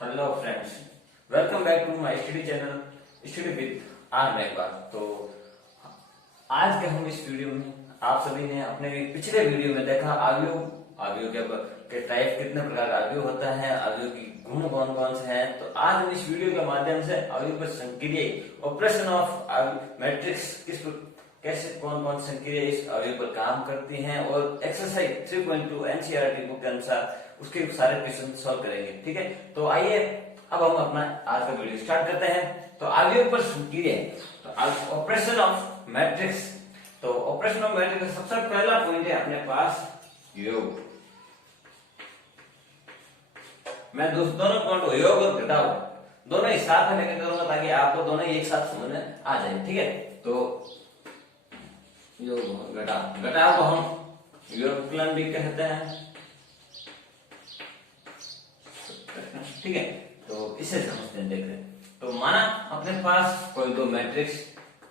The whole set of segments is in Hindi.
Hello friends, welcome back to my study channel study with R Mehban. तो आज के हम इस वीडियो में आप सभी ने अपने पिछले वीडियो में देखा अवयव के टाइप कितने प्रकार का अवयव होता है, अवयव की गुण कौन कौन से हैं। तो आज हम इस वीडियो के माध्यम से अवयव पर संक्रिय ऑपरेशन ऑफ मैट्रिक्स कैसे कौन कौन संक्रिया इस अवयव पर काम करती हैं और एक्सरसाइज 3.2 एनसीईआरटी बुक के अनुसार उसके सारे क्वेश्चन सॉल्व करेंगे। ठीक है, तो आइए अब हम अपना आज का वीडियो स्टार्ट करते हैं। तो अवयव पर संक्रिया, तो ऑपरेशन ऑफ मैट्रिक्स। तो ऑपरेशन ऑफ मैट्रिक्स का सबसे पहला पॉइंट है अपने पास योग। मैं दोनों पॉइंट को योग और घटाव दोनों ही साथ में लेकर करूंगा ताकि आपको दोनों एक साथ समझ में आ जाए। ठीक है, तो योग घटाव को हम योगफलन भी कहते हैं। ठीक है, तो इसे समझते हैं, देखते हैं। तो माना अपने पास कोई दो मैट्रिक्स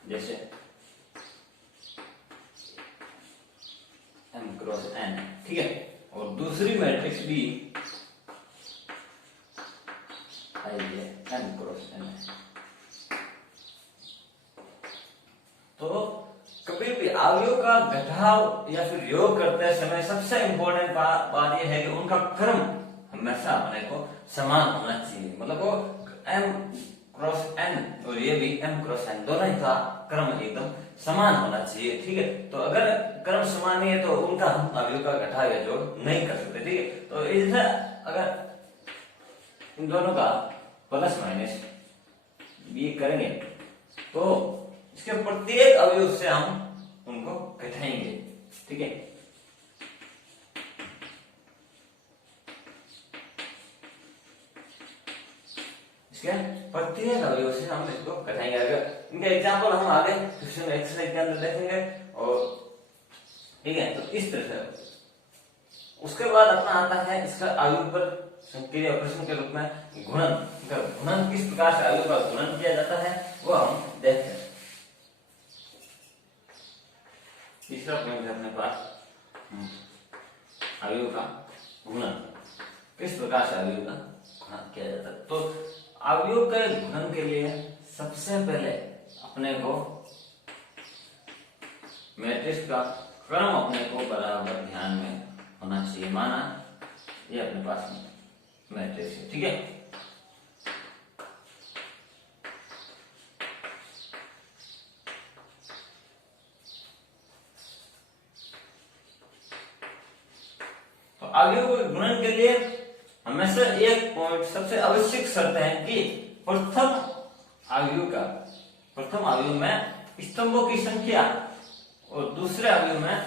जैसे m क्रॉस n, ठीक है, और दूसरी मैट्रिक्स भी m क्रॉस n है। तो कभी भी अवयव का घटाव या फिर योग करते समय सबसे इंपॉर्टेंट बात यह है कि उनका क्रम हमेशा अपने को समान होना चाहिए। मतलब वो m क्रॉस n और ये भी m क्रॉस n, दोनों का क्रम एकदम समान होना चाहिए। ठीक है, तो अगर क्रम समान नहीं है तो उनका हम अवयव का घटाव या जोड़ नहीं कर सकते। ठीक है, तो इससे अगर इन दोनों का प्लस माइनस भी करेंगे तो इसके प्रत्येक अवयव से हम उनको घटाएंगे। ठीक है, इसके प्रत्येक अवयव से हम इसको घटाएंगे। अगर इनका एग्जांपल हम आगे क्वेश्चन एक्सरसाइज के अंदर देखेंगे। और ठीक है, तो इस तरह से उसके बाद अपना आता है इसका अवयव पर संक्रिय ऑपरेशन के रूप में गुणन। गुणन किस प्रकार से अवयव का गुणन किया जाता है वो हम देखते हैं। तीसरा पॉइंट है अपने पास अवयव का गुणन, किस प्रकार से अवयव का गुणन किया जाता है। तो अवयव के गुणन के लिए सबसे पहले अपने को मैट्रिक्स का क्रम अपने को बराबर ध्यान में होना चाहिए। माना ये अपने पास मैट्रिक्स है, ठीक है, तो अवयव के गुणन के लिए हमेशा एक पॉइंट सबसे आवश्यक शर्त है कि प्रथम अवयव में स्तंभों की संख्या और दूसरे अवयव में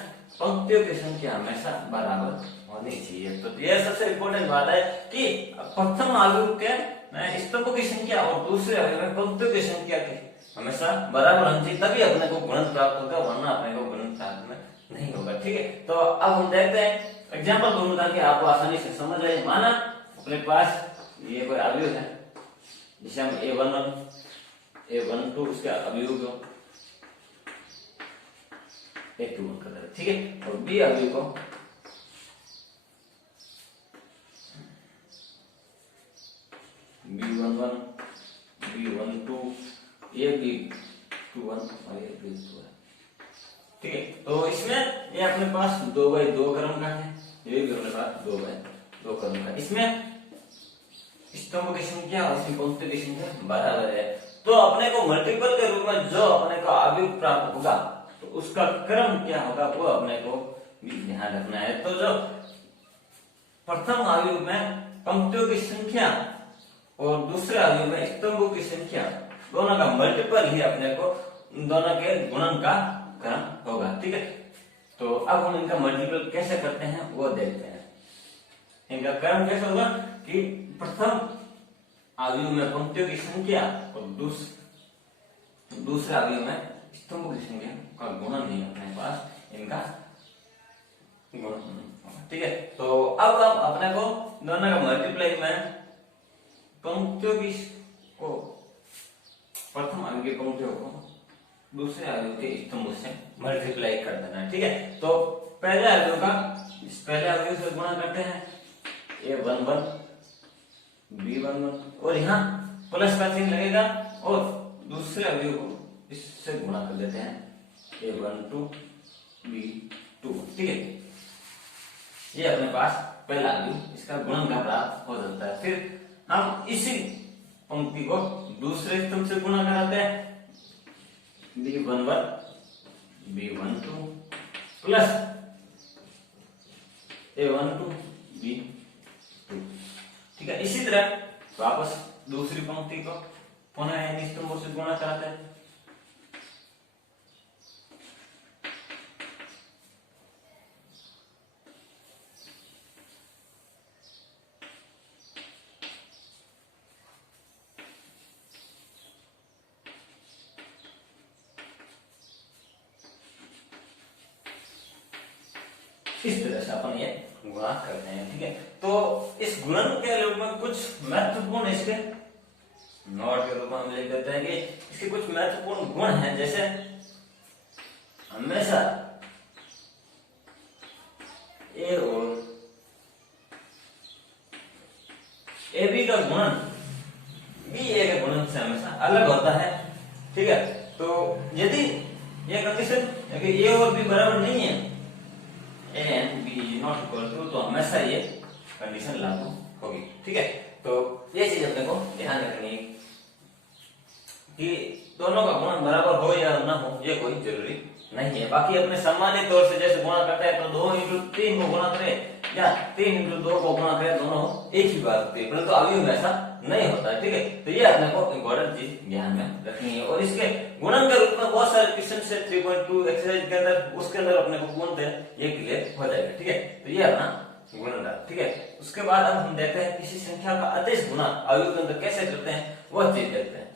पंक्तियों की संख्या हमेशा बराबर होनी चाहिए। तो यह सबसे इंपॉर्टेंट बात है कि प्रथम अवयव के स्तंभों की संख्या और दूसरे अवयव में पंक्तियों की संख्या की हमेशा बराबर होनी चाहिए, तभी अपने को गुणन प्राप्त होगा, वरना अपने को गुणन प्राप्त नहीं होगा। ठीक है, तो अब हम देखते हैं एग्जाम्पल दूंगा ताकि आपको आसानी से समझ आए। माना अपने पास ये कोई अवयव है जिसे हम a11 उसका अवयव a21 कर रहे हैं। ठीक है, और b अवयव को b11 b12 ये b21 और ये b22 है। ठीक है, तो इसमें ये अपने पास 2x2 क्रम का है, ये भी अपने पास 2x2 क्रम का। इसमें स्तंभ की संख्या और इसकी पंक्ति की संख्या बराबर है। तो अपने को मल्टीपल के रूप में जो अपने को अवयव प्राप्त होगा तो उसका क्रम क्या होगा वो अपने को भी ध्यान रखना है। तो जो प्रथम अवयव में पंक्तियों की संख्या और दूसरे अवयव में स्तंभों की संख्या दोनों का मल्टीपल ही अपने को दोनों के गुणन का क्रम होगा। ठीक है, तो अब हम इनका मल्टीपल कैसे करते हैं वो देखते हैं। इनका क्रम कैसे होगा कि प्रथम अवयव में पंक्तियों की संख्या और दूसरे अवयव में स्तंभों की संख्या का गुणन नहीं अपने पास इनका गुणन। ठीक है, तो अब हम अपने को दोनों का मल्टीप्लाई में पंक्तियों की को प्रथम अवयव की पंक्तियों को दूसरे अवयव के स्तंभों से मल्टीप्लाई कर देना है। ठीक है, तो पहले अवयव से गुणा करते हैं a11 b11 B11 और यहाँ प्लस का चिन्ह लगेगा और दूसरे अवयव को इससे गुणा कर देते हैं A12 B2, ठीक है। ये अपने पास पहला अवयव, इसका गुणनखंड प्राप्त हो जाता है। फिर हम इसी पंक्ति को दूसरे स्तंभ से गुणा कराते हैं B11 B12 plus A12 B2, ठीक है। इसी तरह वापस दूसरी पंक्ति को पुनः इन स्तंभों से गुणा कराते हैं। इस तरह से अपन ये गुणा करते हैं, ठीक है। तो इस गुणन के रूप में कुछ महत्वपूर्ण इसके नोट के रूप में हम लिख देते हैं कि इसके कुछ महत्वपूर्ण गुण हैं, जैसे हमेशा ए और ए बी का गुणन बी ए के गुणन से हमेशा अलग होता है, ठीक है। तो यदि ये कंडीशन ए और बी बराबर नहीं है, A and B is not equal to, तो हमेशा ये कंडीशन लागू होगी, ठीक है। तो ये चीज अपने को ध्यान रखनी है कि दोनों का गुणन बराबर हो या ना हो ये कोई जरूरी नहीं है। बाकी अपने सामान्य तौर से जैसे गुणा करते हैं तो 2 into 3 को गुणा करें या 3 into 2 को गुणा करें, दोनों एक ही बात होती है, परंतु अवयव में ऐसा नहीं होता है, ठीक है। तो ये अपने को इम्पोर्टेंट चीज ध्यान में रखनी है। और इसके गुणन के रूप में बहुत सारे क्वेश्चन से 3.2 एक्सरसाइज के अंदर उसके अंदर अपने को गुणते हैं, ये क्लियर हो जाएगा, ठीक है। तो ये अपना गुणन रहा, ठीक है। उसके बाद अब हम देखते हैं किसी संख्या का अदिश गुणा अवयव के अंदर कैसे करते हैं, वह चीज देखते हैं।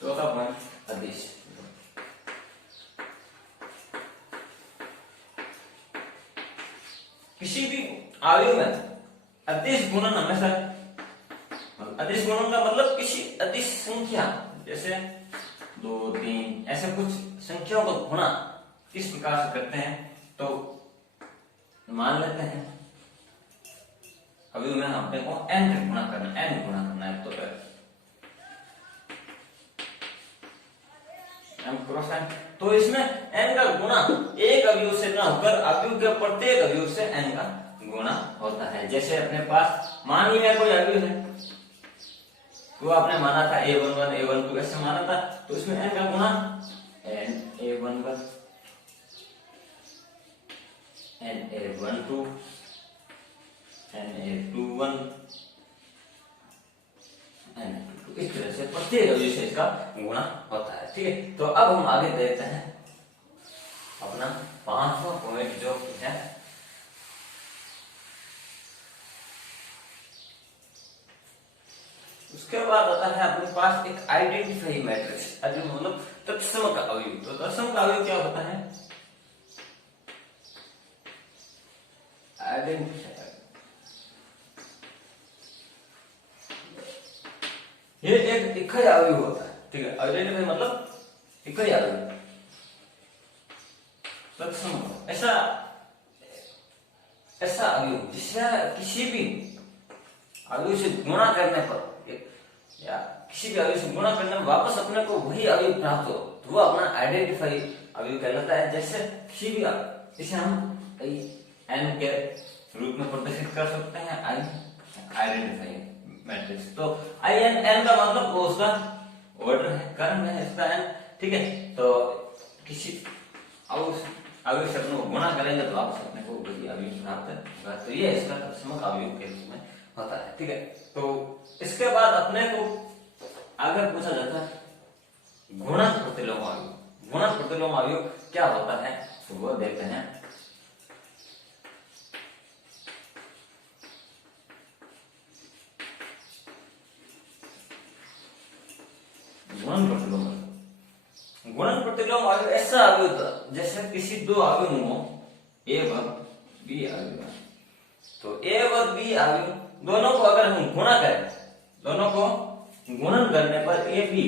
चौथा पॉइंट अदिश। किसी भी अवयव में अदिश गुणन हमेशा, अदिश गुणन का मतलब किसी अदिश संख्या जैसे 2 3 ऐसे कुछ संख्याओं को गुणा किस प्रकार से करते हैं। तो मान लेते हैं अवयव में अपने को n से गुणा करना, n गुणा करना है, तो तो इसमें n का गुणा एक अवयव से ना होकर अवयव के प्रत्येक अवयव से n का गुणा होता है। जैसे अपने पास मान लिया कोई अवयव है, तो आपने माना था A11 A12 ऐसे माना था, तो इसमें n का गुणा n A11 n A12 n A21 n A22, इस तरह से प्रत्येक अवयव से इसका गुणा होता है, ठीक है। तो अब हम आगे देखते हैं अपना 5वां पॉइंट जो है उसके बाद आता है अपने पास एक आइडेंटिफाई मैट्रिक्स, मतलब तत्सम का अवयव। तो तत्सम का अवयव क्या होता है, आइडेंटिफाई, ये एक इकाई अवयव होता है, ठीक है। आइडेंटिफाई मतलब इकाई अवयव, तत्सम ऐसा ऐसा अवयव जिससे किसी भी अवयव से गुणा करने पर या किसी भी अवयव से गुणा करने में वापस अपने को वही अवयव प्राप्त हो, तो वो अपना आइडेंटिफाई अवयव कहलाता है। जैसे किसी भी इसे हम n के रूप में प्रदर्शित कर सकते हैं, आइडेंटिफाई मैट्रिक्स। तो n का मतलब वो उसका ऑर्डर है, क्रम है इसका n, ठीक है। तो किसी अवयव से अपने को गुणा करेंगे तो वापस अपने को वही अवयव प्राप्त होगा, तो ये इसका तत्सम अवयव के रूप में होता है, ठीक है। तो इसके बाद अपने को आगे पूछा जाता है गुणन प्रतिलोम अवयव। गुणन प्रतिलोम अवयव क्या होता है, तो वो देखते हैं। गुणन प्रतिलोम अवयव ऐसा अवयव जैसे किसी दो अवयवों A व B अवयव, तो A व B अवयव दोनों को अगर हम गुणा करें, दोनों को गुणन करने पर A B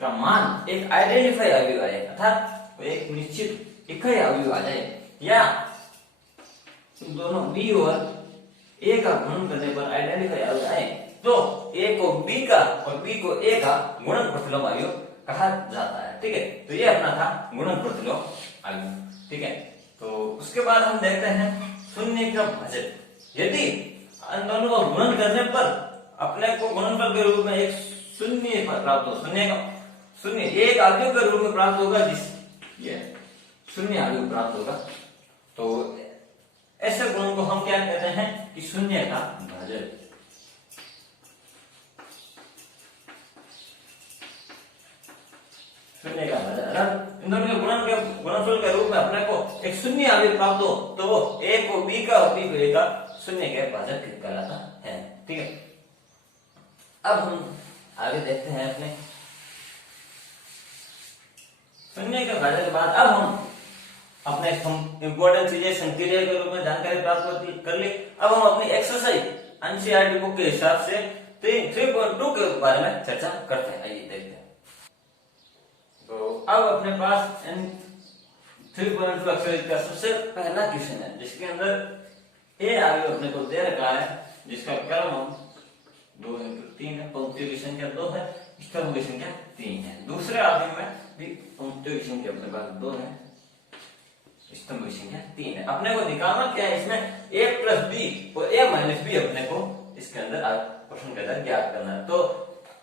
का मान एक आइडेंटिफाई अवयव आएगा, अर्थात वो एक निश्चित इकाई अवयव आ जाए, या दोनों बी और ए का गुणन करने पर आइडेंटिकल अवयव आए तो ए को बी का और बी को ए का गुणन प्रतिलोम अवयव कहा जाता है। ठीक है, तो ये अपना था गुणन प्रतिलोम अवयव। ठीक है, तो उसके बाद हम देखते हैं शून्य का भाजक। यदि इन दोनों को गुणन करने पर अपने को गुणनफल के रूप में एक शून्य प्राप्त हो, शून्य एक अवयव के रूप में प्राप्त होगा, जिस ये शून्य अवयव प्राप्त होगा, तो ऐसे गुणों को हम क्या कहते हैं कि शून्य का भाजक। शून्य का भाजक, अगर इन दोनों के गुणनफल के रूप में अपने को एक शून्य अवयव प्राप्त हो तो वो ए को बी का और बी को ए का शून्य का भाजक कहलाता है। ठीक है, अब हम आगे देखते हैं अपने शून्य के भाजक के बाद अब हम अपने इंपॉर्टेंट चीजें संक्रिया के रूप में जानकारी प्राप्त कर ली। अब हम अपनी एक्सरसाइज एनसीईआरटी बुक के हिसाब से 3.2 के बारे में चर्चा करते हैं। आइए देखते हैं। तो अब अपने पास 3.2 एक्सरसाइज का सबसे पहला क्वेश्चन है, जिसके अंदर ए अवयव अपने को दे रखा है, जिसका क्रम 2 into 3 है, पंक्तियों की संख्या 2 है, स्तंभों की संख्या 3 है। दूसरे अवयव में भी पंक्तियों की संख्या अपने पास 2 है, स्तंभ की संख्या 3 है। अपने को निकालना क्या है, इसमें a प्लस बी और a माइनस बी अपने को इसके अंदर प्रश्न के अंदर ज्ञात करना है। तो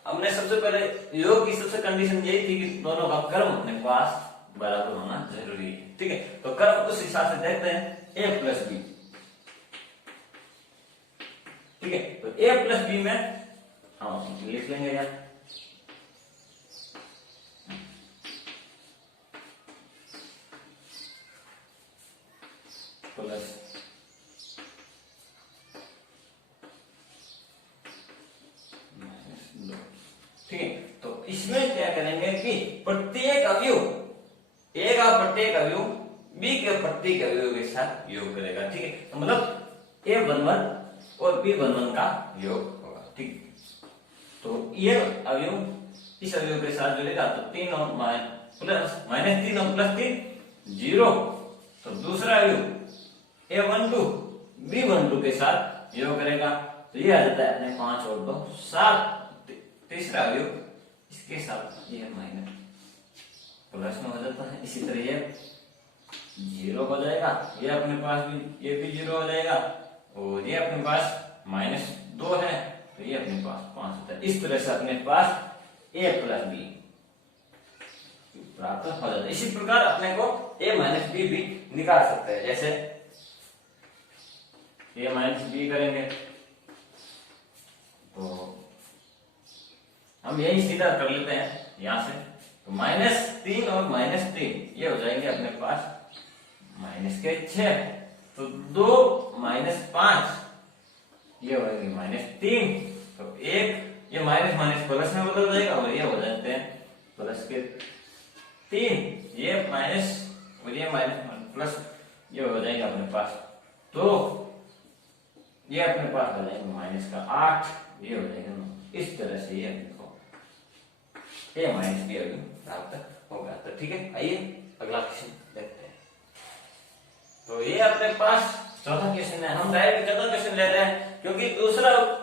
हमने सबसे पहले योग की सबसे कंडीशन यही थी कि दोनों का क्रम अपने पास बराबर होना जरूरी है। ठीक है, तो क्रम उस हिसाब से देखते हैं a प्लस बी। ठीक है, तो a प्लस बी में हम लिख लेंगे यार प्लस माइनस 2। ठीक है, तो इसमें क्या करेंगे कि प्रत्येक अवयव ए का प्रत्येक अवयव बी के प्रत्येक अवयव के साथ योग करेगा। ठीक है, तो मतलब a11 और b11 का योग होगा। ठीक, तो ये अवयव इस अवयव के साथ जुड़ेगा, तो 3 और माइनस 3 और प्लस 3 0। तो दूसरा अवयव a12 b12 के साथ योग करेगा, तो ये आ जाता है अपने 5 और 2 7। तीसरा अवयव इसके साथ ये माइनस प्लस में हो जाता है। इसी तरह ये 0 हो जाएगा, ये अपने पास भी ये भी 0 हो जाएगा, और ये अपने पास -2 है, तो ये अपने पास 5 होता है। इस तरह से अपने पास a प्लस बी प्राप्त हो जाता है। इसी प्रकार अपने को a माइनस बी भी निकाल सकते हैं। जैसे a माइनस बी करेंगे तो हम यही सीधा कर लेते हैं यहां से, तो -3 और -3 ये हो जाएंगे अपने पास -6। तो 2 - 5 ये हो जाएंगे -3। तो 1 ये माइनस माइनस प्लस में बदल जाएगा, और ये हो जाते हैं प्लस के 3, ये माइनस और ये माइनस प्लस ये हो जाएगा अपने पास। तो ये अपने पास हो जाएगा माइनस का 8, ये हो जाएगा 9। इस तरह से ये अपने को a माइनस बी अभी प्राप्त होगा। तो ठीक है, आइए अगला क्वेश्चन देखते हैं। तो ये अपने पास चौथा क्वेश्चन है। हम डायरेक्ट चौथा क्वेश्चन ले रहे हैं, क्योंकि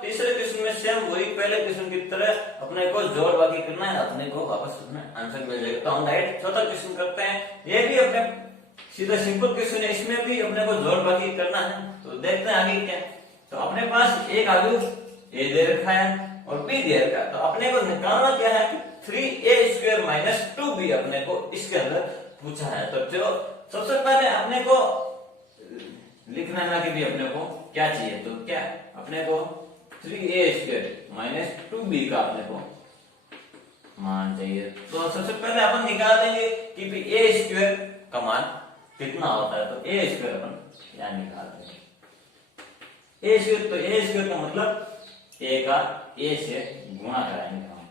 तीसरे क्वेश्चन में सेम वही पहले क्वेश्चन की तरह अपने को जोड़ बाकी करना है, अपने को वापस उसमें आंसर मिल जाएगा। तो हम डायरेक्ट चौथा क्वेश्चन करते हैं। ये भी अपने सीधा सिंपल क्वेश्चन है, इसमें भी अपने को जोड़ बाकी करना है। तो देखते हैं आगे क्या। तो अपने पास एक अवयव a दे रखा है और b दे रखा है, तो अपने को निकालना क्या है, 3a² - 2b अपने को इसके अंदर पूछा है। तो जो सबसे पहले अपने को लिखना है कि भी अपने को क्या चाहिए, तो क्या अपने को 3a² - 2b का अपने को मान चाहिए। तो सबसे पहले अपन निकाल देंगे कि भी a² का मान कितना होता है। तो a² अपन यहाँ निकालते हैं। a² तो a² का मतलब a का a से गुणा कराएंगे हम,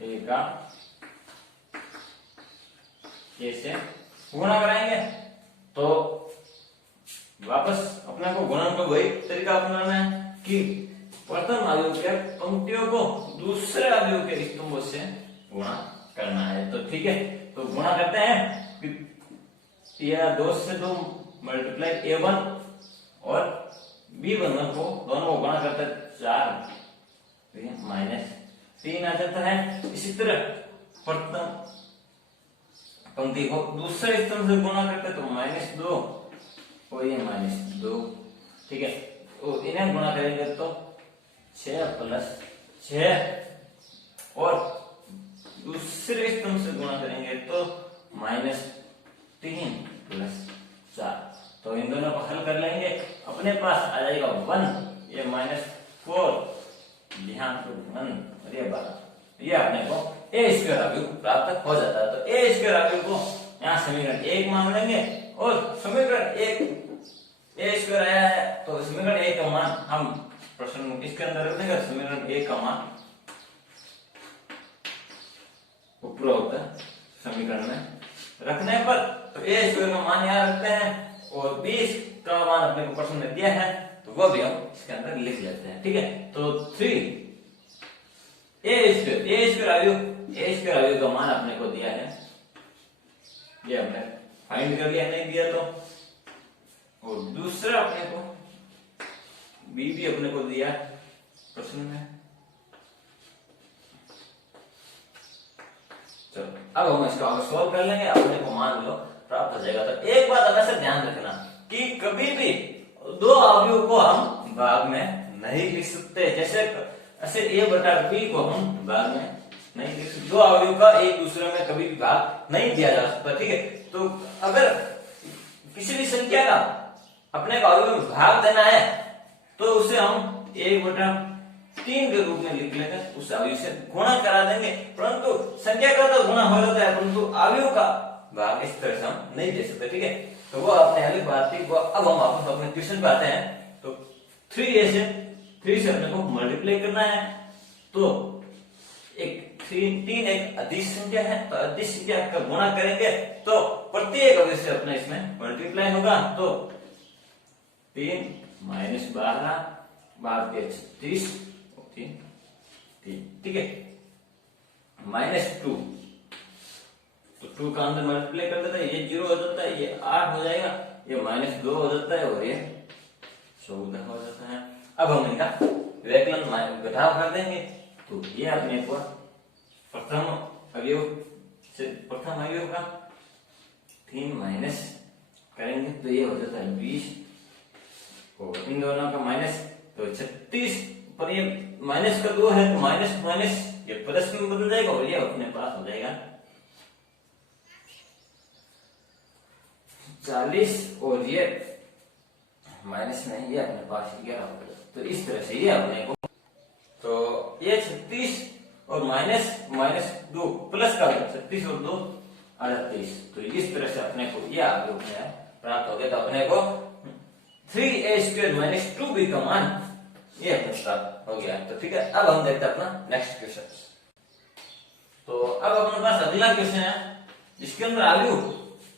a का a से गुणा कराएंगे। तो वापस अपने को गुणन को वही तरीका अपनाना है कि प्रथम अवयव के पंक्तियों को दूसरे अवयव के स्तंभों से गुणा करना है। तो ठीक है, तो गुणा करते हैं, या 2 से 2 मल्टीप्लाई a1 और b11 को दोनों को गुणा करते हैं 4 माइनस 3 आ जाता है। इसी तरह प्रथम पंक्ति को दूसरे स्तंभ से गुणा करते तो -2 और ये -2, ठीक है। तो इन्हें गुणा करेंगे तो 6 + 6 और दूसरे स्तंभ से गुणा करेंगे तो -3 + 4। तो इन दोनों को हल कर लेंगे, अपने पास आ जाएगा 1, ये -4, ध्यान से 1 और ये 12, ये अपने को a स्क्वायर आव्यूह प्राप्त हो जाता है। तो a स्क्वायर आव्यूह को यहाँ समीकरण 1 मान लेंगे और समीकरण 1 a स्क्वायर आया है तो समीकरण 1 का मान हम प्रश्न में किसके अंदर रख देंगे, समीकरण 1 का मान उपरोक्त समीकरण में रखने पर तो a स्क्वायर का मान यहाँ रखते हैं और 20 का मान अपने को प्रश्न में दिया है तो वो भी हम इसके अंदर लिख लेते हैं, ठीक है। तो 3 a स्क्वायर आव्यूह का मान अपने को दिया है, ये हमने फाइंड कर लिया, नहीं दिया तो, और दूसरा अपने को b भी अपने को दिया प्रश्न में। चलो अब हम इसको आगे सॉल्व कर लेंगे, अपने को मान लो प्राप्त हो जाएगा। तो एक बात हमेशा ध्यान रखना कि कभी भी दो अवयवों को हम भाग में नहीं लिख सकते, जैसे ऐसे a/b को हम भाग में नहीं लिख सकते, दो अवयवों का एक दूसरे में कभी भी भाग नहीं दिया जा सकता, ठीक है। तो अगर किसी भी संख्या का अपने को अवयव में भाग देना है तो उसे हम 1/3 के रूप में लिख लेंगे, उस अवयव से गुणा करा देंगे। परंतु संख्या का तो गुणा हो जाता है, परंतु अवयव का भाग इस तरह से हम नहीं दे सकते, ठीक है। तो वो अपने अलग बात थी। अब हम वापस अपने क्वेश्चन पे आते हैं। तो 3 से अपने को मल्टीप्लाई करना है, तो एक 3 एक अदिश संख्या है, तो अदिश संख्या का गुणा करेंगे तो प्रत्येक अवयव से अपने इसमें मल्टीप्लाई होगा। तो 3 - 12 12 के 36 3, ठीक है, -2, तो 2 का अंदर मल्टीप्लाई कर देता है, ये 0 हो जाता है, ये 8 हो जाएगा, ये -2 हो जाता है और ये 14 हो जाता है। अब हम इनका व्यवकलन घटाव कर देंगे, तो ये अपने को प्रथम अवयव का 3 माइनस करेंगे तो ये हो जाता है 20, और इन दोनों का माइनस तो 36, पर ये माइनस का 2 है तो माइनस माइनस ये प्लस में बदल जाएगा और ये अपने पास हो जाएगा 40, और ये माइनस में ये अपने पास 11 हो जाएगा। तो इस तरह से ये अपने को, तो ये 36 और -2 प्लस का 36 और 2 38, तो इस तरह से अपने को ये आगे प्राप्त हो गया। तो अपने को 3a² - 2b का मान ये अपने प्राप्त हो गया। तो ठीक है, अब हम देखते हैं अपना नेक्स्ट क्वेश्चन। तो अब अपने पास अगला क्वेश्चन है जिसके अंदर अवयव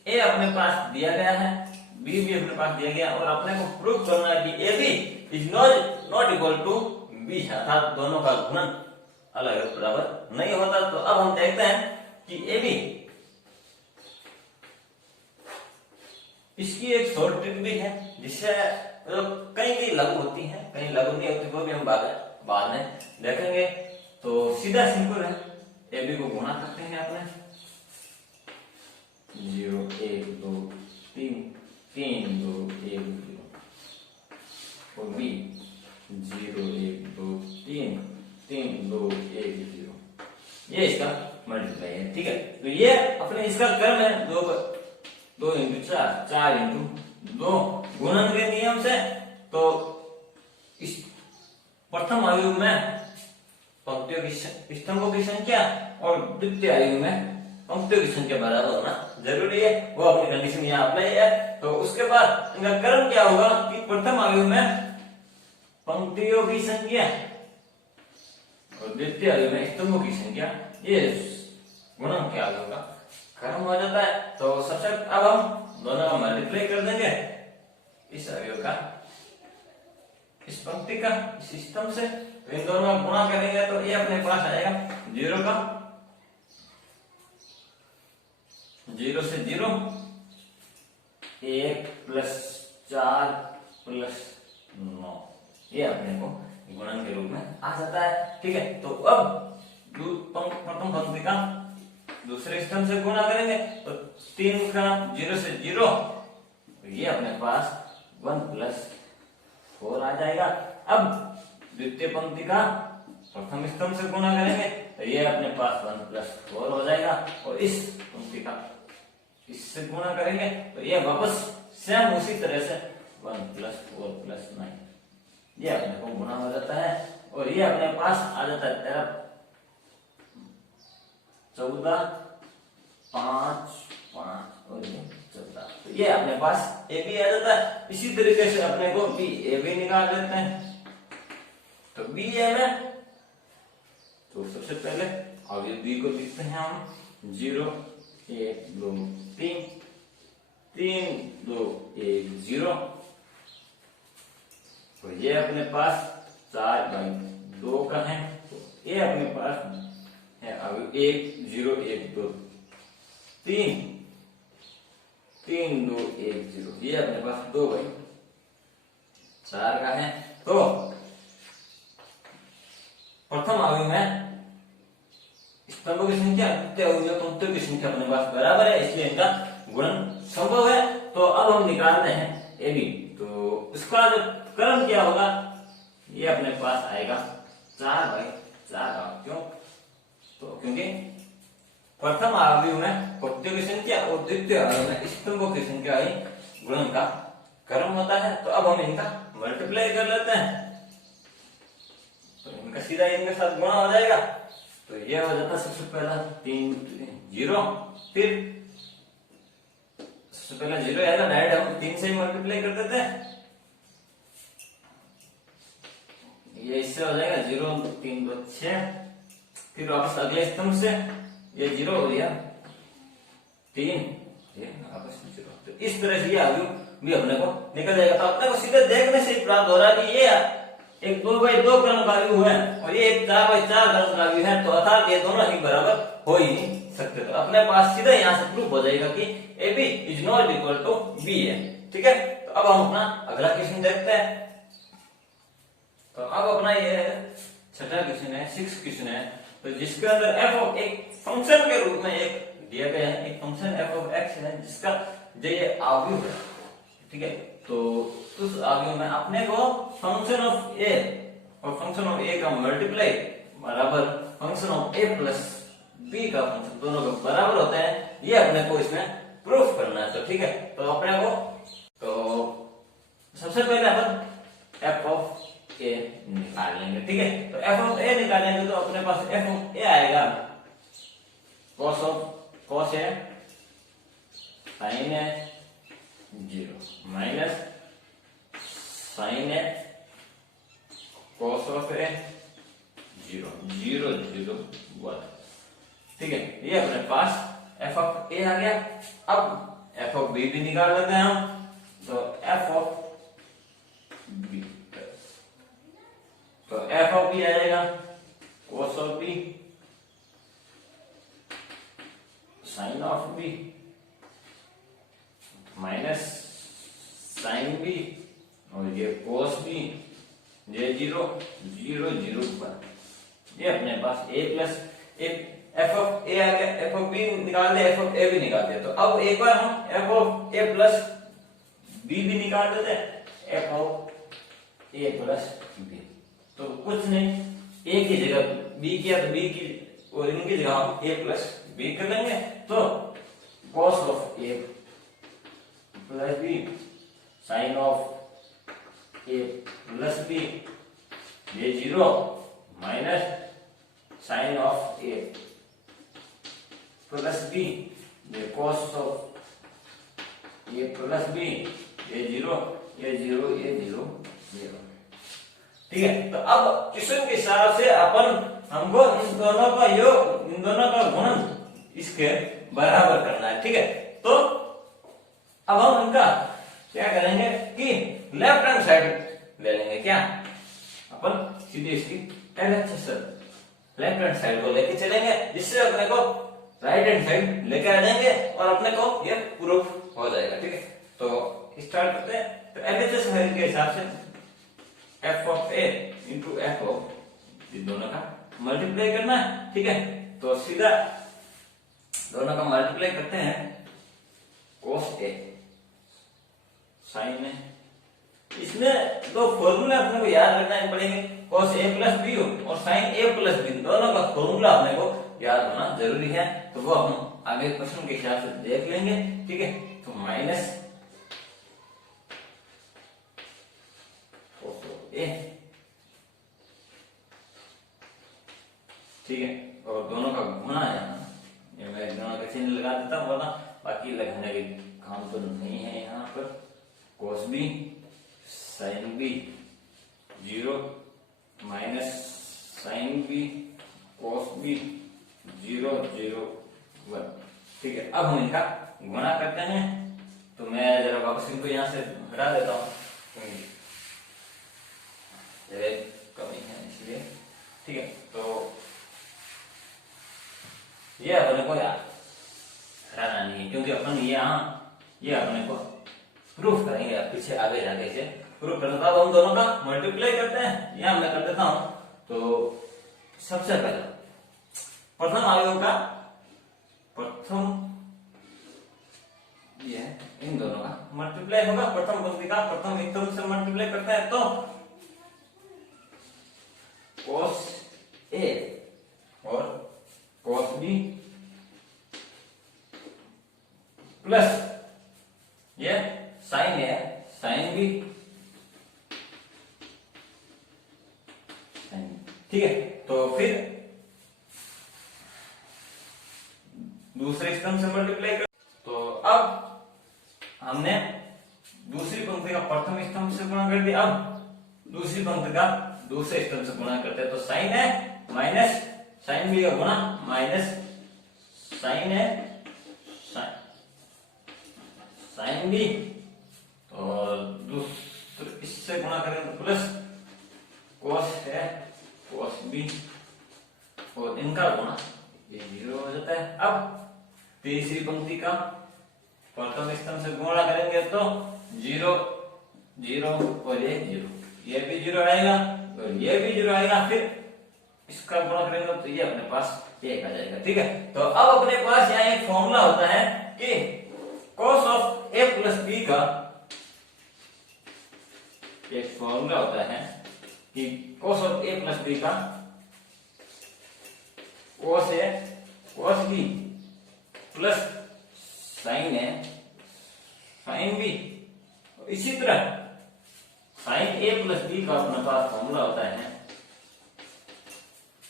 a अपने पास दिया गया है, b भी अपने पास दिया गया, और अपने को प्रूव करना है कि ab is not equal to b, अर्थात दोनों का गुणन अलग बराबर नहीं होता। तो अब हम देखते हैं कि ab, इसकी एक शॉर्ट ट्रिक भी है जिससे कहीं लागू होती है, कहीं लागू नहीं होती, वो भी हम बाद में देखेंगे। तो सीधा सिंपल है, ab को गुणा करते हैं अपने 0 1 2 3 3 2 1 0, और b 0 1 2 3 3 2 1 0, ये इसका मल्टीप्लाई है, ठीक है। तो ये अपने इसका क्रम है 2 × 4 4 × 2 गुणन के नियम से। तो इस प्रथम अवयव में पंक्तियों की स्तंभों की संख्या और द्वितीय अवयव में पंक्तियों की संख्या बराबर होना जरूरी है, वो अपनी कंडीशन यहाँ अप्लाई है। तो उसके बाद इनका क्रम क्या होगा कि प्रथम अवयव में पंक्तियों की संख्या और द्वितीय अवयव में स्तंभों की संख्या, ये गुणन क्या होगा क्रम हो जाता है। तो सबसे अब हम दोनों का मल्टीप्लाई कर देंगे, इस अवयव का इस पंक्ति का इस स्तंभ से, तो इन दोनों का गुणा करेंगे तो ये अपने पास आएगा 0 का 0 से 0, 1 प्लस 4 प्लस 9, ये अपने को गुणन के रूप में आ जाता है। ठीक है, तो अब प्रथम पंक्ति का दूसरे स्तंभ से गुणा करेंगे तो 3 का 0 से 0, ये अपने पास 1 प्लस 4 आ जाएगा। अब द्वितीय पंक्ति का प्रथम स्तंभ से गुणा करेंगे तो ये अपने पास 1 प्लस 4 हो जाएगा, और इस पंक्ति का इससे गुणा करेंगे तो ये वापस सेम उसी तरह से 1 प्लस 4 प्लस 9, ये अपने को गुणा हो जाता है, और ये अपने पास आ जाता है 13, 14, 5, 5 और ये 14, तो ये अपने पास ए बी आ जाता है। इसी तरीके से अपने को बी ए बी निकाल लेते हैं, तो बी ए में तो सबसे पहले अवयव बी को लिखते हैं हम 0, 1, 2, 3, 3, 2, 1, 0, तो ये अपने पास 4/2 का है, तो ये अपने पास है अब 1, 0, 1, 2, 3, 3, 2, 1, 0, ये अपने पास 2/4 का है। तो प्रथम अवयव में स्तंभों की संख्या, द्वितीय अवयव पंक्तियों की संख्या अपने पास बराबर है, इसलिए इनका गुणन संभव है। तो अब हम निकालते हैं ए बी, तो उसका जो क्रम क्या होगा, ये अपने पास आएगा 4/4। क्यों? तो क्योंकि प्रथम अवयव में पंक्तियों की संख्या और द्वितीय अवयव में स्तंभों की संख्या ही गुणन का क्रम होता है। तो अब हम इनका मल्टीप्लाई कर लेते हैं, तो इनका सीधा इनके साथ गुणा हो जाएगा, तो ये हो जाता है सबसे पहला 3, 0, फिर सबसे पहला 0 आएगा, डायरेक्ट हम 3 से मल्टीप्लाई कर देते हैं, ये इससे हो जाएगा 0, 3, 2, 6, फिर वापस अगले स्तंभ से ये 0 हो गया 3, ये वापस 0, तो इस तरह से ये अवयव भी अपने को निकल जाएगा। तो अपने को सीधे देखने से ही प्राप्त हो रहा है कि ये एक 2/2 क्रम का अवयव है और ये एक 4/4 क्रम का अवयव है, तो अर्थात ये दोनों ही बराबर हो ही नहीं सकते। तो अपने पास सीधे यहाँ से प्रूफ हो जाएगा कि A B is not equal to B है। ठीक है, तो अब हम अपना अगला क्वेश्चन देखते हैं। तो अब अपना ये छठा क्वेश्चन है, 6 क्वेश्चन है, तो जिसके अंदर एफ ऑफ एक फंक्शन के रूप में एक दिया गया है, एक फंक्शन एफ ऑफ एक्स है, जिसका जो ये अवयव है। ठीक है, तो उस अवयव में अपने को फंक्शन ऑफ ए और फंक्शन ऑफ ए का मल्टीप्लाई बराबर function of A plus B का फंक्शन दोनों का बराबर होता है, ये अपने को इसमें प्रूफ करना है। तो ठीक है, तो अपने को तो सबसे पहले अपन एफ ऑफ ए निकाल लेंगे। ठीक है, तो एफ ऑफ ए निकालेंगे तो अपने पास एफ ऑफ ए आएगा cos A sin A 0 minus sin A cos of ए 0, 0, 0, 1। ठीक है, ये अपने पास एफ ऑफ ए आ गया। अब एफ ऑफ बी भी निकाल लेते हैं हम, तो एफ ऑफ बी, तो एफ ऑफ बी आ जाएगा cos of B sin of B minus sin B और ये cos बी, ये 0, 0, 0, 1। ये अपने पास a प्लस एफ ऑफ ए आ गया, एफ ऑफ बी निकाल दिया, एफ ऑफ ए भी निकाल दिया। तो अब एक बार हम F of A plus B भी निकाल देते हैं, F of A plus B. तो कुछ नहीं, ए की जगह बी किया तो बी की और इनकी जगह हम ए प्लस बी कर लेंगे। तो cos of A plus B sine of A plus B, ये 0 minus sine of A plus B, ये cos of A plus B, ये 0, ये 0, ये 0, 0। ठीक है, तो अब क्वेश्चन के हिसाब से अपन हमको इन दोनों का योग, इन दोनों का गुणन इसके बराबर करना है। ठीक है, तो अब हम इनका क्या करेंगे कि लेफ्ट हैंड साइड ले लेंगे। क्या अपन सीधे इसकी LHS लेफ्ट हैंड साइड को लेके चलेंगे, जिससे अपने को राइट हैंड साइड लेके आ जाएंगे और अपने को ये प्रूफ हो जाएगा। ठीक है, तो स्टार्ट करते हैं। तो एलएचएस वैल्यू के हिसाब से F of A into F of ये दोनों का मल्टीप्लाई करना है। ठीक है, तो सीधा दोनों का मल्टीप्लाई करते हैं। कोस ए साइन ए, इसमें दो फॉर्मूला अपने को याद रखना पड़ेंगे, कोस ए प्लस बी और साइन ए प्लस बी, दोनों का फॉर्मूला अपने को याद होना जरूरी है। तो वो हम आगे क्वेश्चन के हिसाब से देख लेंगे। ठीक है, तो माइनस कोस ए, ठीक है, और दोनों का गुणा है, ये मैं दोनों का चिन्ह लगा देता हूँ, वरना बाकी लगाने के काम तो नहीं है यहाँ पर। Cos B sine B 0 minus sine B cos B 0 0 1। ठीक है, अब हम इनका गुणा करते हैं। तो मैं जरा वापस इनको यहाँ से हटा देता हूँ, कमी है इसलिए। ठीक है, तो ये अपने को हटाना नहीं है, क्योंकि अपन ये अपने को प्रूफ करेंगे, पीछे आगे जाके इसे प्रूफ करना। अब हम दोनों का मल्टीप्लाई करते हैं, यहां मैं कर देता हूं। तो सबसे पहले प्रथम अवयव का प्रथम ये इन दोनों का मल्टीप्लाई होगा, प्रथम पंक्ति का प्रथम स्तंभ से मल्टीप्लाई करते हैं। तो कोस ए और कोस बी प्लस ये साइन ए साइन बी, ठीक है। तो फिर दूसरे स्तंभ से मल्टीप्लाई कर, तो अब हमने दूसरी पंक्ति का प्रथम स्तंभ से गुणा कर दिया। अब दूसरी पंक्ति का दूसरे स्तंभ से गुणा करते हैं। तो साइन है माइनस साइन बी का गुणा माइनस साइन है साइन बी, और दूसरे इससे गुणा करें तो प्लस कोस है कोस बी, और इनका गुणा ये 0 हो जाता है। अब तीसरी पंक्ति का प्रथम स्तंभ से गुणा करेंगे तो 0 0 और ये 0, ये भी 0 आएगा और ये भी 0 आएगा। फिर इसका गुणा करेंगे तो ये अपने पास 1 आ जाएगा। ठीक है, तो अब अपने पास यहाँ एक फॉर्मूला होता है कि cos of a plus B का एक फॉर्मूला होता है कि cos of a plus B का cos a cos b plus sine a sine b। इसी तरह साइन a प्लस बी का अपने पास फॉर्मूला होता है।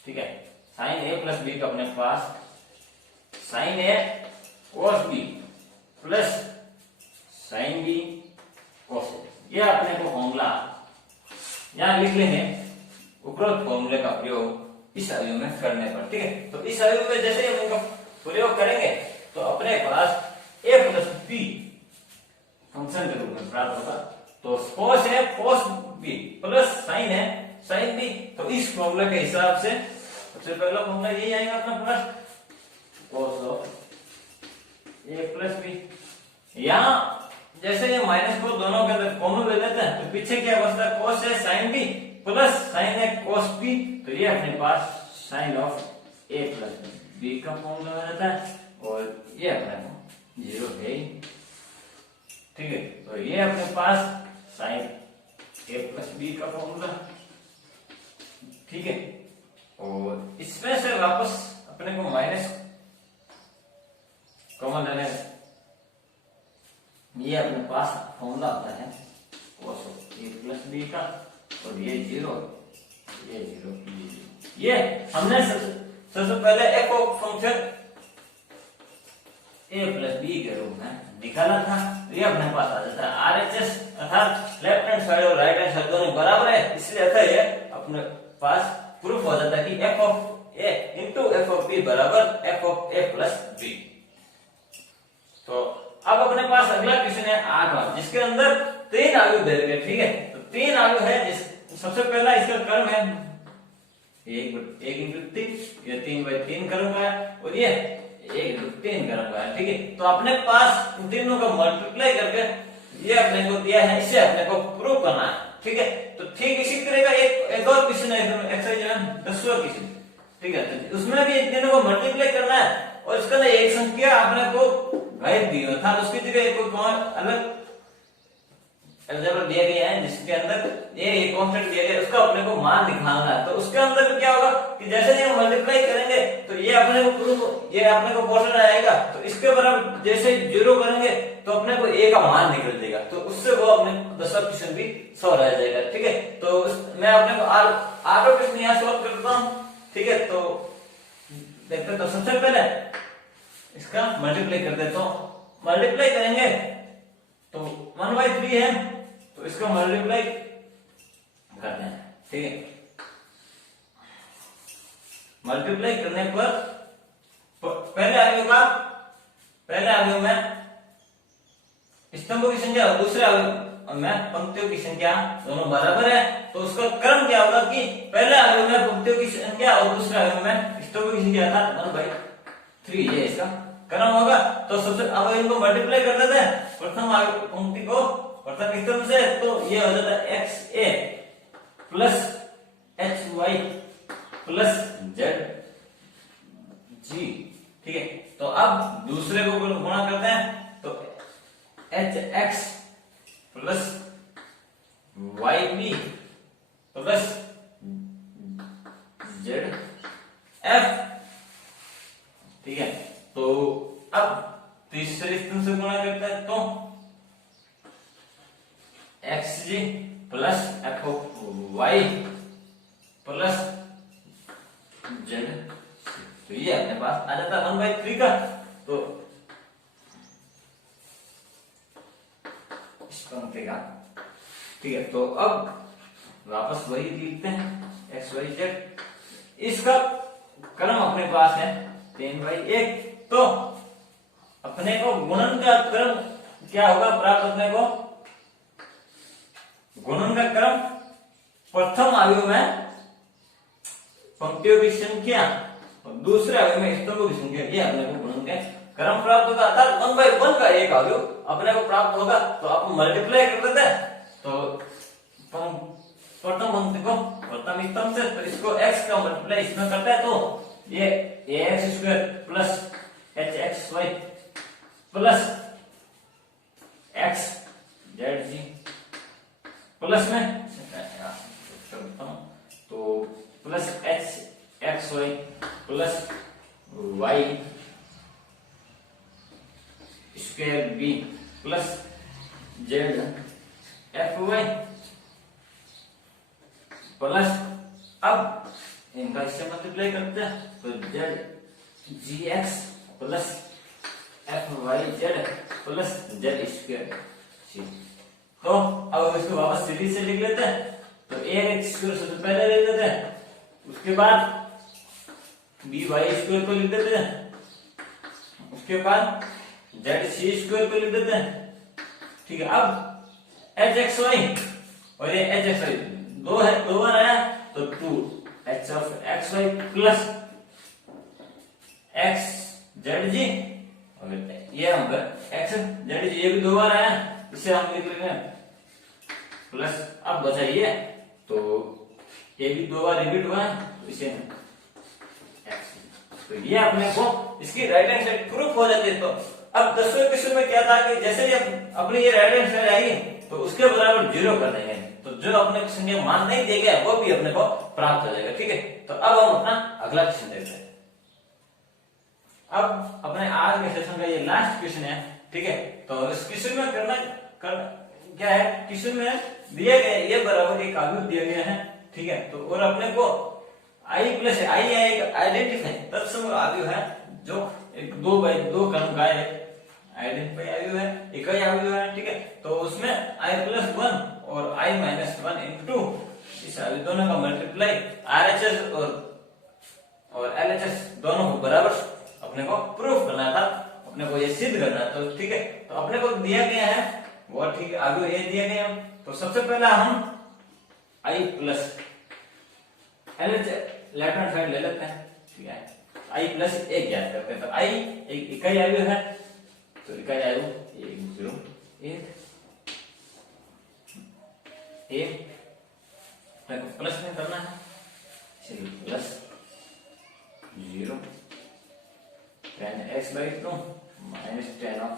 ठीक है, साइन a प्लस बी का अपने पास sine a cos b plus sine B cos A, यह अपने को फॉर्मूला यहां लिख लेंगे। उपरोक्त फॉर्मूले का प्रयोग इस अवयव में करने पर। ठीक है, तो इस अवयव में जैसे हम इनका प्रयोग करेंगे तो अपने पास a प्लस बी फंक्शन के रूप में प्राप्त होगा। तो कोस है कोस बी प्लस साइन है साइन बी, तो इस फॉर्मूले के हिसाब से सबसे पहला फॉर्मूला यही आएगा अपना plus cos of a plus B. यहाँ जैसे ये माइनस को दोनों के अंदर कॉमन ले लेते हैं तो पीछे क्या बचता है, कोस है साइन बी प्लस साइन है कोस बी, तो ये अपने पास sine of a plus B का फॉर्मूला हो जाता है, और ये अपने को 0 है। ठीक है, तो ये अपने पास साइन a प्लस बी का फॉर्मूला। ठीक है, और इसमें से वापस अपने को माइनस कॉमन लेने, ये अपने पास फॉर्मूला होता है cos of a plus B का, और ये 0 ये 0 ये हमने सबसे पहले f of function a plus B के रूप में निकाला था। ये अपने पास आ जाता है RHS, अर्थात लेफ्ट हैंड साइड और राइट हैंड साइड दोनों बराबर है, इसलिए अतः ये अपने पास प्रूफ हो जाता है कि f of a into f of b बराबर f of a plus b। तो अब अपने पास अगला क्वेश्चन है 8वां, जिसके अंदर 3 अवयव दे दिए। ठीक है, तो 3 अवयव है, जिस सबसे पहला इसका क्रम है 1 इंटू 3, ये 3 बाई 3 क्रम का है, और ये 1 2 3 क्रम का है, ठीक है। तो अपने पास इन तीनों का मल्टीप्लाई करके ये अपने को दिया है, इसे अपने को प्रूव करना है, ठीक है। तो ठीक इसी तरह का एक और क्वेश्चन है एक्सरसाइज में 10वां क्वेश्चन, ठीक है। तो उसमें भी इन तीनों को मल्टीप्लाई करना है और इसका ना एक संख्या आपने को गायब दी हुआ था, उसकी जगह कोई अलग अलजेब्रा दिया गया है जिसके अंदर ये कांस्टेंट दिया गया है, उसका अपने को मान निकालना है। तो उसके अंदर क्या होगा कि जैसे ही हम मल्टीप्लाई करेंगे तो ये अपने को प्रूफ, ये अपने को क्वेश्चन आएगा, तो इसके बराबर जैसे जीरो करेंगे तो अपने को ए का मान निकल जाएगा, तो उससे वो अपने 10वां क्वेश्चन भी सॉल्व रह जाएगा, ठीक है। तो मैं अपने को आठवां क्वेश्चन यहाँ सॉल्व करता हूँ, ठीक है। तो देखते तो सबसे पहले इसका मल्टीप्लाई कर देता हूँ। मल्टीप्लाई करेंगे तो 1/3 है, तो इसको मल्टीप्लाई करते हैं, ठीक है। मल्टीप्लाई करने पर पहले अवयव में स्तंभों की संख्या और दूसरे अवयव में पंक्तियों की संख्या दोनों बराबर है, तो उसका क्रम क्या होगा कि पहले अवयव में पंक्तियों की संख्या और दूसरे अवयव में स्तंभों की संख्या था 1/3, ये इसका क्रम होगा। तो सबसे अवयव को मल्टीप्लाई कर देते हैं, प्रथम पंक्ति को प्रथम स्तंभ से, तो ये हो जाता है XA plus HY plus ZG, ठीक है। तो अब दूसरे को गुणा करते हैं, तो HX plus YB plus ZF, ठीक है। तो अब तीसरे स्तंभ से गुणा करते हैं, तो XG plus FY plus Z, तो ये अपने पास आ जाता है 1/3 का। तो इस पंक्ति का, ठीक है। तो अब वापस वही लिखते हैं XYZ, इसका क्रम अपने पास है 3/1, तो अपने को गुणन का क्रम क्या होगा प्राप्त, अपने को गुणन का क्रम प्रथम अवयव में पंक्तियों की संख्या और दूसरे अवयव में स्तंभों की संख्या, ये अपने को गुणन का क्रम प्राप्त होगा, अर्थात 1/1 का एक अवयव अपने को प्राप्त होगा। तो आप मल्टीप्लाई कर देते हैं, तो प्रथम पंक्ति को प्रथम स्तंभ से, तो इसको x का मल्टीप्लाई इसमें करता है, तो ये ax² plus hxy plus xzg plus में तो plus hxy plus y square b plus zfy plus, अब इनका इससे मल्टीप्लाई करते हैं, तो zgx plus fyz plus z²। तो अब इसको वापस सीरीज से लिख लेते हैं, तो ax² सबसे पहले लिख देते हैं, उसके बाद by² को लिख देते हैं, उसके बाद zc² को लिख देते हैं, ठीक है। अब hxy और ये hxy दो बार आया, तो 2hxy प्लस xzg, और ये हम xzg ये भी दो बार आया, इसे हम लिख लेंगे प्लस, अब बचा ये, तो ये भी दो बार रिपीट हुआ है, तो इसे x, तो ये अपने को इसकी राइट हैंड साइड प्रूफ हो जाती है। तो अब 10वें क्वेश्चन में क्या था कि जैसे ही अपनी ये राइट हैंड साइड आएगी तो उसके बराबर जीरो कर देंगे, तो जो अपने संख्या मान नहीं दिया गया वो भी अपने को प्राप्त हो जाएगा, ठीक है। तो अब हम अपना अगला क्वेश्चन देखते हैं। अब अपने आज के सेशन का ये लास्ट क्वेश्चन है, ठीक है। तो इस क्वेश्चन में करना क्या है, क्वेश्चन में दिया गया ये बराबर एक अवयव दिया गया है, ठीक है। तो और अपने को आई प्लस आई आइडेंटिफाई तत्सम अवयव है, जो एक 2/2 क्रम का है, आइडेंटिफाई अवयव है, इकाई अवयव है, ठीक है। तो उसमें i+1 और i-1 इनटू इस अवयव दोनों का मल्टीप्लाई RHS और LHS दोनों को बराबर अपने को प्रूफ करना था, अपने को ये सिद्ध करना है, तो ठीक है। तो अपने को दिया गया है वो, ठीक है, आगे ये दिया गया। तो सबसे पहला हम i plus LHS left hand side ले लेते हैं, ठीक है। आई प्लस ए ज्ञात करते हैं। तो आई एक इकाई आयु है, तो इकाई आयु 101 ए प्लस में करना है, इसलिए plus 0 10x/2 minus 10 of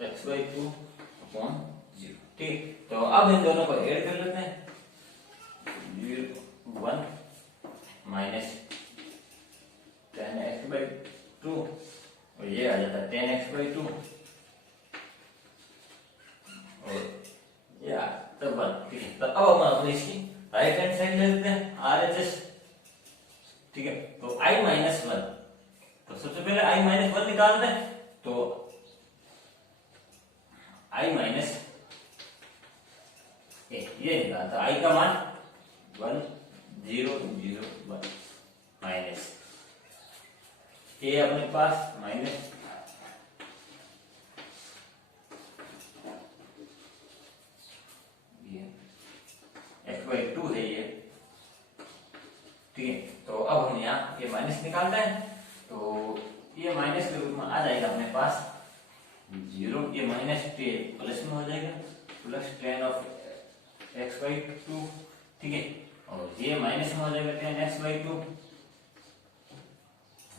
x/2 upon 0। ठीक, तो अब इन दोनों को ऐड कर लेते हैं। 1 माइनस 10x/2 और ये आ जाता है 10x/2 और ये डबल। ठीक है, तो अब हम अपनी इसकी राइट हैंड साइड ले लेते हैं RHS। ठीक है, तो i माइनस 1, तो सबसे पहले i माइनस 1 निकालते हैं। तो i माइनस ये निकालता है, i का मान 1 0 0 1 माइनस ए अपने पास माइनस x/2 है ये। ठीक है, तो अब हम यहाँ ये माइनस निकालते हैं, तो ये माइनस के रूप में आ जाएगा अपने पास 0, ये माइनस 10 प्लस में हो जाएगा प्लस 10 ऑफ x/2। ठीक है, और ये माइनस में हो जाएगा 10x/2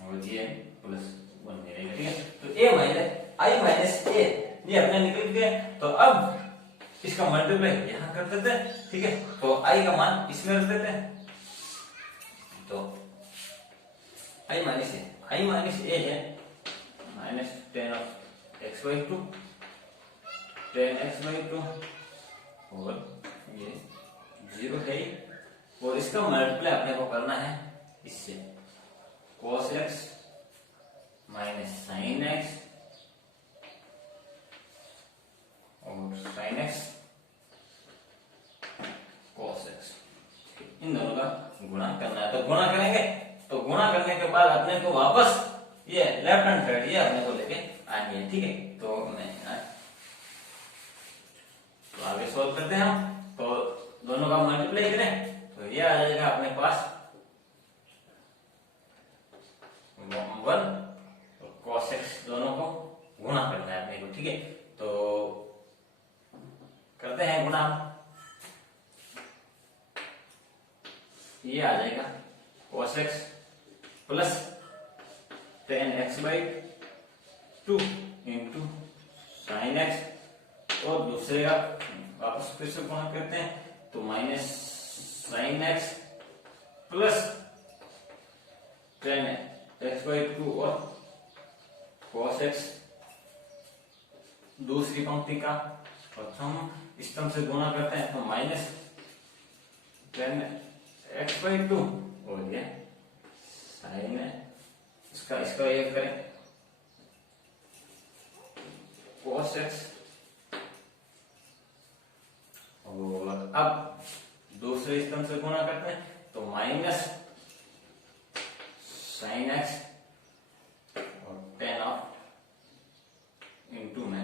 और ये प्लस 1 मिलेगा। ठीक है, तो a minus i minus a ये अपने निकल गया। तो अब इसका मल्टीप्लाई यहाँ कर देते हैं। ठीक है, तो i का मान इसमें रख देते हैं, तो i माइनस a है माइनस 10 ऑफ x/2 10x/2 और ये 0 है और इसका मल्टीप्लाई अपने को करना है इससे cos x minus sin x और sin x cos x, इन दोनों का गुणा करना है। तो गुणा करेंगे, तो गुणा करने के बाद अपने को वापस ये लेफ्ट हैंड साइड ये अपने को लेके आनी है। ठीक है, तो मैं तो आगे सॉल्व करते हैं हम। तो दोनों का मल्टीप्लाई करें तो ये आ जाएगा अपने पास 1 cos x, दोनों को गुणा करना है अपने को। ठीक है, तो करते हैं गुणा, ये आ जाएगा cos x plus 10x/2 into sin x और दूसरे का वापस फिर से गुणा करते हैं, तो minus sin x plus 10x/2 और cos x दूसरी पंक्ति का प्रथम स्तंभ से गुणा करते हैं, तो माइनस 10x/2 और ये sin इसका ये करें cos x और अब दूसरे स्तंभ से गुणा करते हैं, तो माइनस sin x और 10 ऑफ इंटू में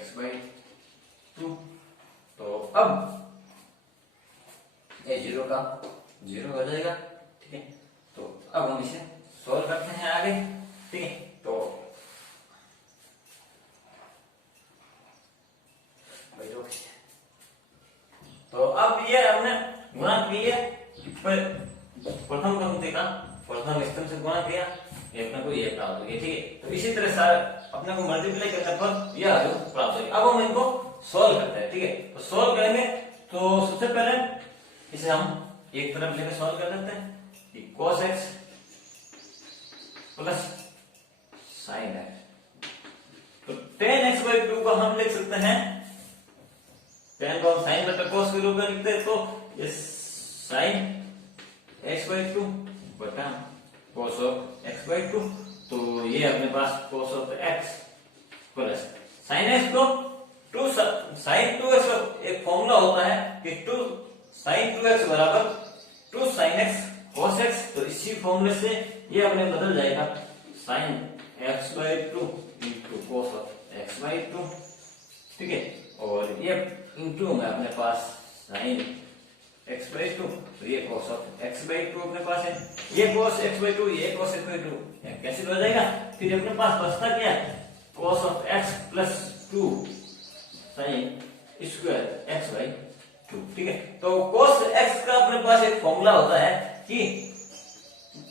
x/2। तो अब ये 0 का 0 हो जाएगा। ठीक है, तो अब हम इसे सोल्व करते हैं आगे। ठीक है, तो अब ये हमने गुणा किया प्रथम पंक्ति का प्रथम स्तंभ से गुणा किया, ये अपने को ये प्राप्त हो गया। ठीक है, तो इसी तरह से अपने को मल्टीप्लाई करने पर यह जो प्राप्त हो गया। अब हम इनको सोल्व करते हैं। ठीक है, तो सोल्व करेंगे तो सबसे पहले इसे हम एक तरफ लेकर सोल्व कर देते हैं, cos x plus sin x। तो 10x/2 को हम लिख सकते हैं 10 को sin बटा cos के रूप में लिखते हैं, तो ये sin x/2 बटा cos ऑफ x/2, तो ये अपने पास cos of x plus sin x को 2 sin 2x, एक फॉर्मूला होता है कि 2 sin 2x बराबर 2 sin x cos x, तो इसी फॉर्मूले से ये अपने बदल जाएगा sin x/2 into cos of x/2। ठीक है, और ये इंटू में अपने पास sin x/2, तो ये cos ऑफ x/2 अपने पास है, ये cos x/2, ये cos x/2 कैंसिल हो जाएगा। फिर अपने पास बचता क्या है, cos of x plus 2 sin square x/2, ठीक है। तो cos x का अपने पास एक फॉर्मूला होता है कि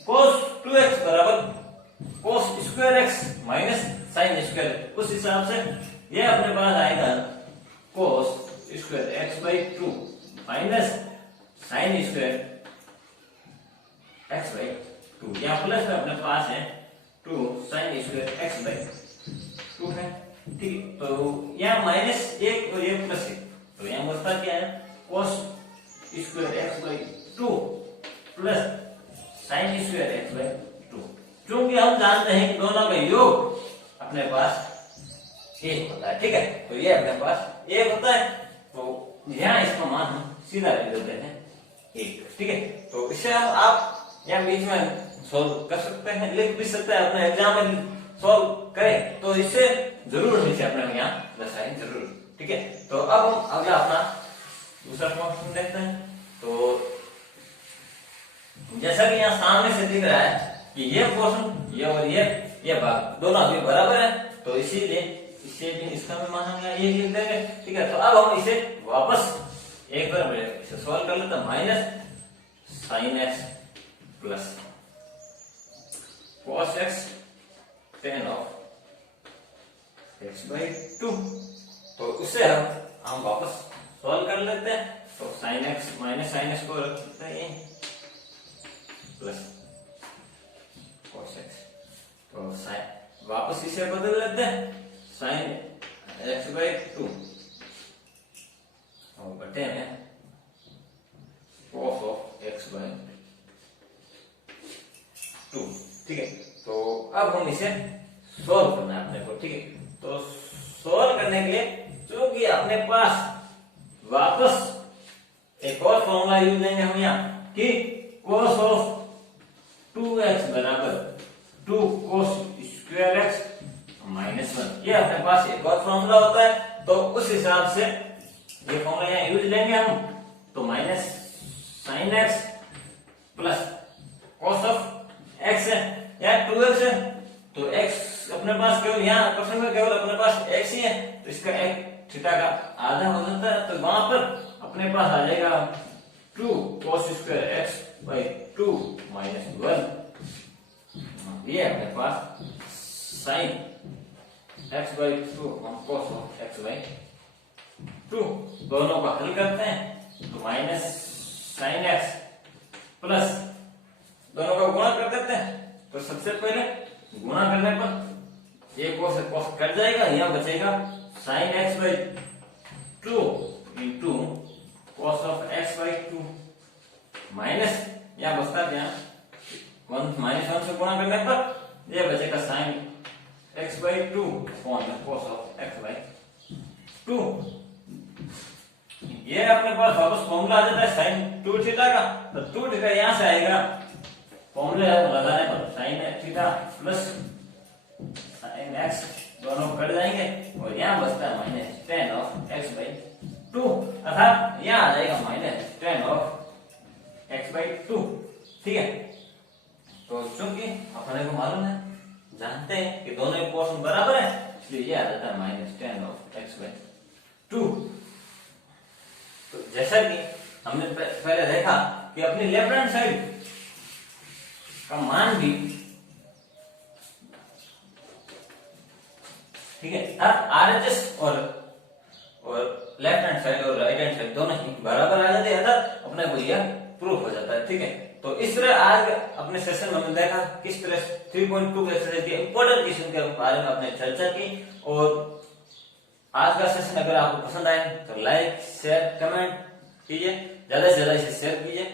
cos 2x बराबर cos square x minus sin square, उस हिसाब से ये अपने पास आएगा cos square x/2 minus sin square x/2, यहाँ प्लस में अपने पास है 2 sin स्क्वायर x/2 है, ठीक है। तो यहाँ माइनस 1 और ये प्लस 1, तो यहाँ बचता क्या है, cos square x/2 plus sin square x/2। क्योंकि हम जानते हैं कि दोनों का योग अपने पास 1 होता है, ठीक है। तो ये अपने पास 1 होता है, तो यहाँ इसका मान हम सीधा ले लेते हैं 1, ठीक है। तो इससे हम आप यहाँ बीच में सॉल्व कर सकते हैं, लिख भी सकते हैं, अपने एग्जाम में सॉल्व करें तो इससे जरूर नीचे अपने यहाँ दर्शाएं जरूर, ठीक है। तो अब हम अगला अपना दूसरा क्वेश्चन देखते हैं। तो जैसा कि यहाँ सामने से दिख रहा है कि ये पोर्शन ये और ये भाग दोनों अभी बराबर है, तो इसीलिए इसे भी इसका भी मान हम ये लिख देंगे, ठीक है। तो अब हम इसे वापस एक बार इसे सॉल्व कर लेते हैं, minus sin x plus cos x tan of x/2, तो इसे हम वापस सॉल्व कर लेते हैं। तो sin x minus sin x को रख देते हैं प्लस cos x, तो sin वापस इसे बदल लेते हैं, sin x/2 और बटे में cos ऑफ x/2, ठीक है। तो अब हम इसे सॉल्व करना है अपने को, ठीक है। तो सॉल्व करने के लिए क्योंकि अपने पास वापस एक और फॉर्मूला यूज करेंगे हम यहाँ कि cos ऑफ 2x बराबर 2 cos स्क्वायर x माइनस 1, ये अपने पास एक और फॉर्मूला होता है। तो उस हिसाब से ये फॉर्मूला यहाँ यूज लेंगे हम, तो minus sin x plus cos of x है या 2x है, तो x अपने पास केवल यहाँ क्वेश्चन में केवल अपने पास x ही है, तो इसका एक थीटा का आधा हो जाता है, तो वहां पर अपने पास आ जाएगा 2 cos स्क्वायर x/2 माइनस 1, ये अपने पास sin x/2 cos of x/2, दोनों को हल करते हैं तो माइनस sin x प्लस दोनों का गुणा कर देते हैं। तो सबसे पहले गुणा करने पर एक और से cos कट जाएगा, यहाँ बचेगा sin x/2 into cos of x/2 minus यहाँ बचता क्या, 1 माइनस 1 से गुणा करने पर यह बचेगा sin x/2 cos of x/2। ये अपने पास वापस फॉर्मूला आ जाता है sin 2 थीटा का, तो 2 थीटा यहाँ से आएगा, फॉर्मूले लगाने पर sin theta plus sin x दोनों कट जाएंगे और यहाँ बचता है माइनस tan ऑफ x/2, अर्थात यहाँ आ जाएगा माइनस tan ऑफ x/2, ठीक है। तो चूंकि अपने को मालूम है, जानते हैं कि दोनों पोर्शन बराबर है, इसलिए ये आ जाता है माइनस tan ऑफ x/2। तो जैसा कि हमने पहले देखा कि अपनी लेफ्ट हैंड साइड का मान भी, ठीक है, RHS और लेफ्ट हैंड साइड और राइट हैंड साइड दोनों ही बराबर आ जाते हैं, अर्थात अपने को यह प्रूफ हो जाता है, ठीक है। तो इस तरह आज अपने सेशन में हमने देखा किस तरह 3.2 एक्सरसाइज के इंपॉर्टेंट क्वेश्चन के बारे में अपने चर्चा की। और आज का सेशन अगर आपको पसंद आए तो लाइक शेयर कमेंट कीजिए, ज्यादा से ज्यादा इसे शेयर कीजिए।